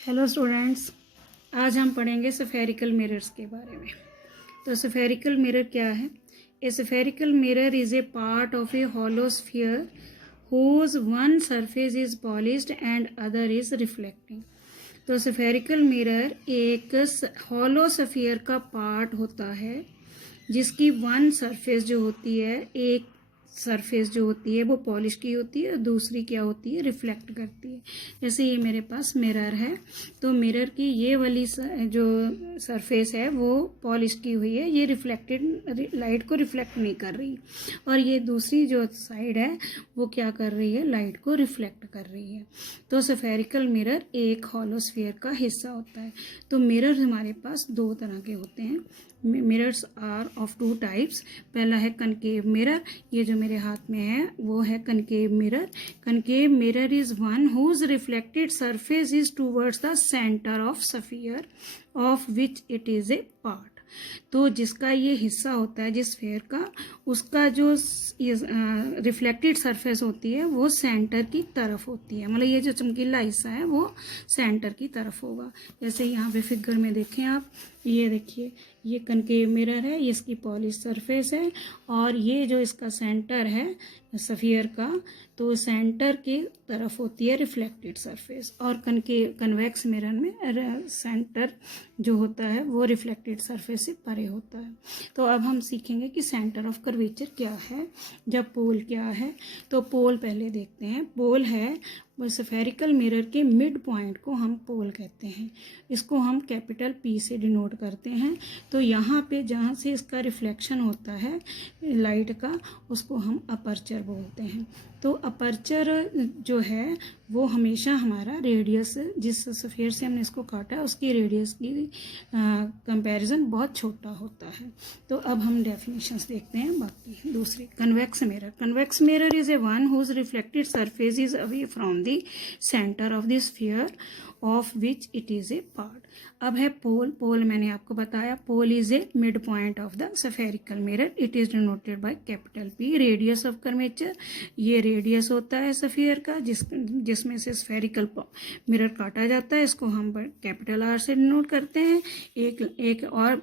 Hello students, आज हम पढ़ेंगे स्फेरिकल मिरर्स के बारे में। तो स्फेरिकल मिरर क्या है? ए spherical mirror is a part of A hollow sphere whose one surface is polished and other is reflecting। तो स्फेरिकल मिरर एक हॉलो स्फीयर का पार्ट होता है जिसकी वन सरफेस जो होती है, एक सरफेस जो होती है वो पॉलिश की होती है और दूसरी क्या होती है, रिफ्लेक्ट करती है। जैसे ये मेरे पास मिरर है, तो मिरर की ये वाली जो सरफेस है वो पॉलिश की हुई है, ये रिफ्लेक्टेड लाइट को रिफ्लेक्ट नहीं कर रही, और ये दूसरी जो साइड है वो क्या कर रही है, लाइट को रिफ्लेक्ट कर रही है। तो स्फेरिकल मिरर एक हॉलो स्फीयर का हिस्सा होता है। तो मिरर हमारे पास दो तरह के होते हैं। Mirrors are of two types. पहला है कनकेव मिरर, ये जो मेरे हाथ में है वो है concave mirror. Concave mirror is one whose reflected surface is towards the centre of sphere of which it is a part. तो जिसका ये हिस्सा होता है जिस स्फीयर का, उसका जो रिफ्लेक्टेड सरफेस होती है वो सेंटर की तरफ होती है, मतलब ये जो चमकीला हिस्सा है वो सेंटर की तरफ होगा। जैसे यहाँ पे फिगर में देखें आप, ये देखिए ये कनकेव मिरर है, ये इसकी पॉलिश सरफेस है, और ये जो इसका सेंटर है स्फीयर का, तो सेंटर की तरफ होती है रिफ्लेक्टेड सरफेस। और कन्वेक्स मिरर में सेंटर जो होता है वो रिफ्लेक्टेड सरफेस से परे होता है। तो अब हम सीखेंगे कि सेंटर ऑफ कर्वेचर क्या है, जब पोल क्या है। तो पोल पहले देखते हैं। पोल है स्फेरिकल मिरर के मिड पॉइंट को हम पोल कहते हैं। इसको हम कैपिटल पी से डिनोट करते हैं। तो यहाँ पे जहाँ से इसका रिफ्लेक्शन होता है लाइट का, उसको हम अपर्चर बोलते हैं। तो अपर्चर जो है वो हमेशा हमारा रेडियस, जिस स्फीयर से हमने इसको काटा है उसकी रेडियस की कंपैरिजन बहुत छोटा होता है। तो अब हम डेफिनेशंस देखते हैं बाकी दूसरी। Convex mirror. Convex mirror is a one whose reflected surface is away from the centre of the sphere of which it is a part. अब है पोल। पोल मैंने आपको बताया, pole is a mid point of the spherical mirror. It is denoted by capital P. Radius of curvature, ये radius होता है sphere का जिसमें से स्फेरिकल मिरर काटा जाता है, इसको हम कैपिटल आर से डिनोट करते हैं। एक और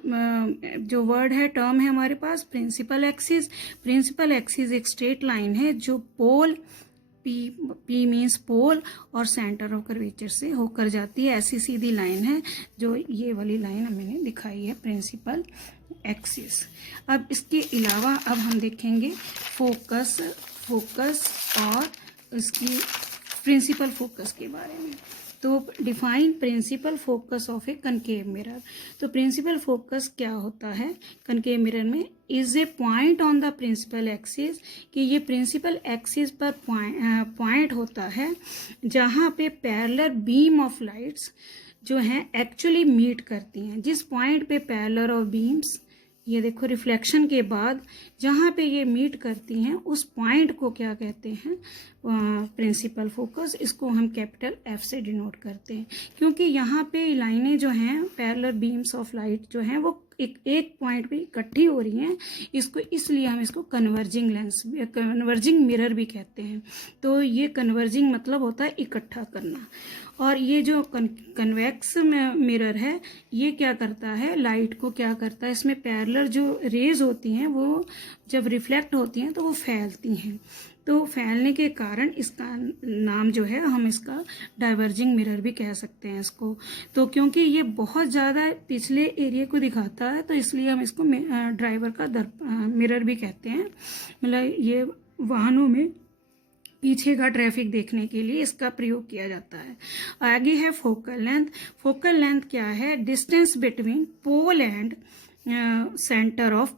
जो वर्ड है, टर्म है हमारे पास, प्रिंसिपल एक्सिस। प्रिंसिपल एक्सिस एक स्ट्रेट लाइन है जो पोल, पी मीन्स पोल और सेंटर ऑफ कर्वेचर से होकर जाती है। ऐसी सीधी लाइन है जो ये वाली लाइन मैंने दिखाई है, प्रिंसिपल एक्सिस। अब इसके अलावा अब हम देखेंगे फोकस और इसकी प्रिंसिपल फोकस के बारे में। तो define principal focus of a concave mirror. तो प्रिंसिपल फोकस क्या होता है कनकेव मिरर में? Is a point on the principal axis, कि ये प्रिंसिपल एक्सिस पर पॉइंट होता है जहाँ पे पैरेलल बीम ऑफ लाइट्स जो हैं एक्चुअली मीट करती हैं। जिस पॉइंट पे पैरेलल ऑफ बीम्स, ये देखो रिफ्लेक्शन के बाद जहाँ पे ये मीट करती हैं उस पॉइंट को क्या कहते हैं? Principal focus. इसको हम कैपिटल एफ से डिनोट करते हैं, क्योंकि यहाँ पे लाइनें जो हैं पैरेलल बीम्स ऑफ लाइट जो हैं वो एक पॉइंट पे इकट्ठी हो रही हैं, इसको इसलिए हम इसको कन्वर्जिंग मिरर भी कहते हैं। तो ये कन्वर्जिंग मतलब होता है इकट्ठा करना। और ये जो कन्वेक्स मिरर है ये क्या करता है, लाइट को क्या करता है, इसमें पैरेलल जो रेज होती हैं वो जब रिफ्लेक्ट होती हैं तो वो फैलती हैं। तो फैलने के कारण इसका नाम जो है, हम इसका डाइवर्जिंग मिरर भी कह सकते हैं इसको। तो क्योंकि ये बहुत ज़्यादा पिछले एरिया को दिखाता है तो इसलिए हम इसको ड्राइवर का मिरर भी कहते हैं। मतलब ये वाहनों में पीछे का ट्रैफिक देखने के लिए इसका प्रयोग किया जाता है। आगे है फोकल लेंथ। फोकल लेंथ क्या है? Distance between pole and centre of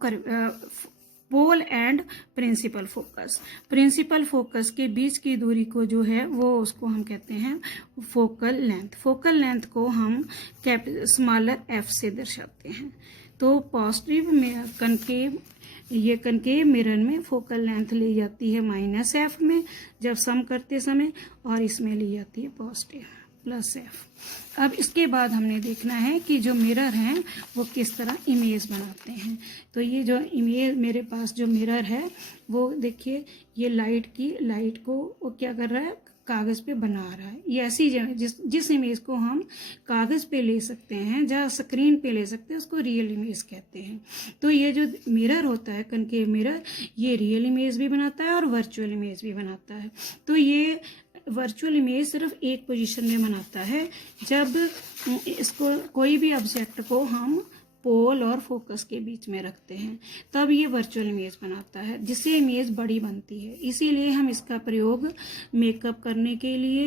pole and principal focus. Principal focus के बीच की दूरी को जो है वो उसको हम कहते हैं फोकल लेंथ। फोकल लेंथ को हम स्मॉलर एफ से दर्शाते हैं। तो पॉजिटिव में कनकेव मिरर में फोकल लेंथ ली जाती है -f में जब सम करते समय, और इसमें ली जाती है पॉजिटिव +f। अब इसके बाद हमने देखना है कि जो मिरर हैं वो किस तरह इमेज बनाते हैं। तो ये जो इमेज मेरे पास जो मिरर है वो देखिए, ये लाइट को वो क्या कर रहा है, कागज़ पे बना रहा है। ये ऐसी जगह जिस इमेज को हम कागज़ पे ले सकते हैं, जहाँ स्क्रीन पे ले सकते हैं, उसको रियल इमेज कहते हैं। तो ये जो मिरर होता है, कनकेव मिरर, ये रियल इमेज भी बनाता है और वर्चुअल इमेज भी बनाता है। तो ये वर्चुअल इमेज सिर्फ एक पोजीशन में बनाता है, जब इसको कोई भी ऑब्जेक्ट को हम पोल और फोकस के बीच में रखते हैं, तब ये वर्चुअल इमेज बनाता है, जिससे इमेज बड़ी बनती है। इसीलिए हम इसका प्रयोग मेकअप करने के लिए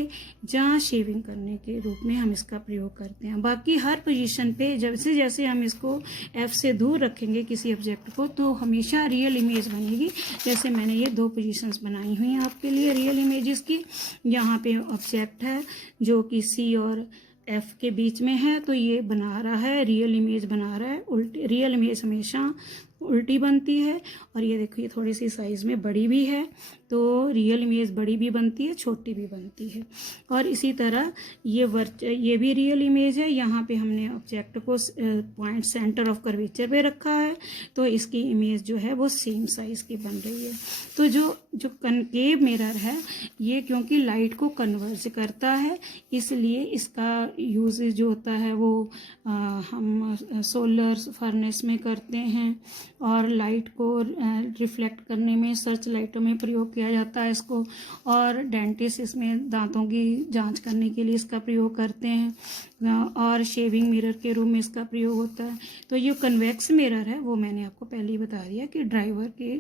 या शेविंग करने के रूप में हम इसका प्रयोग करते हैं। बाकी हर पोजीशन पे जैसे जैसे हम इसको F से दूर रखेंगे किसी ऑब्जेक्ट को, तो हमेशा रियल इमेज बनेगी। जैसे मैंने ये 2 पोजीशंस बनाई हुई हैं आपके लिए रियल इमेजेस की। यहाँ पे ऑब्जेक्ट है जो कि C और F के बीच में है, तो ये बना रहा है, रियल इमेज बना रहा है। उल्टी रियल इमेज हमेशा उल्टी बनती है। और ये देखो, ये थोड़ी सी साइज़ में बड़ी भी है, तो रियल इमेज बड़ी भी बनती है, छोटी भी बनती है। और इसी तरह ये भी रियल इमेज है। यहाँ पे हमने ऑब्जेक्ट को पॉइंट सेंटर ऑफ कर्वेचर पे रखा है, तो इसकी इमेज जो है वो सेम साइज़ की बन रही है। तो जो कनकेव मिरर है, ये क्योंकि लाइट को कन्वर्ज करता है, इसलिए इसका यूज जो होता है वो हम सोलर फर्नेस में करते हैं, और लाइट को रिफ्लेक्ट करने में सर्च लाइटों में प्रयोग किया जाता है इसको। और डेंटिस्ट इसमें दांतों की जांच करने के लिए इसका प्रयोग करते हैं, और शेविंग मिरर के रूप में इसका प्रयोग होता है। तो ये कन्वेक्स मिरर है, वो मैंने आपको पहले ही बता दिया कि ड्राइवर के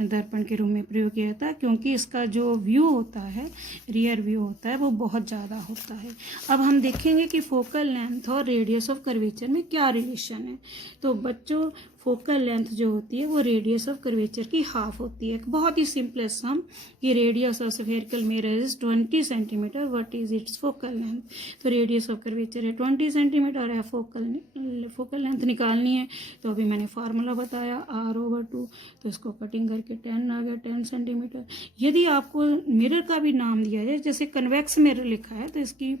दर्पण के रूप में प्रयोग किया जाता है, क्योंकि इसका जो व्यू होता है, रियर व्यू होता है, वो बहुत ज़्यादा होता है। अब हम देखेंगे कि फोकल लेंथ और रेडियस ऑफ कर्वेचर में क्या रिलेशन है। तो बच्चों, फोकल लेंथ जो होती है वो रेडियस ऑफ कर्वेचर की हाफ होती है। बहुत ही सिंपलेस्ट सम कि radius of spherical mirror is 20 centimetre, what is it's focal length. तो रेडियस ऑफ कर्वेचर है 20 सेंटीमीटर और फोकल लेंथ निकालनी है। तो अभी मैंने फार्मूला बताया R/2, तो इसको कटिंग करके 10 आ गया, 10 सेंटीमीटर। यदि आपको मिरर का भी नाम दिया जाए, जैसे कन्वेक्स मिरर लिखा है, तो इसकी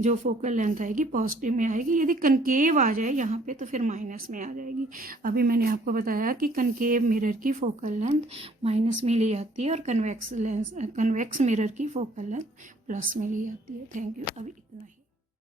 जो फोकल लेंथ आएगी पॉजिटिव में आएगी। यदि कनकेव आ जाए यहाँ पे, तो फिर माइनस में आ जाएगी। अभी मैंने आपको बताया कि कनकेव मिरर की फोकल लेंथ माइनस में ली जाती है, और कन्वेक्स मिरर की फोकल लेंथ प्लस में ली जाती है। Thank you. अभी इतना ही।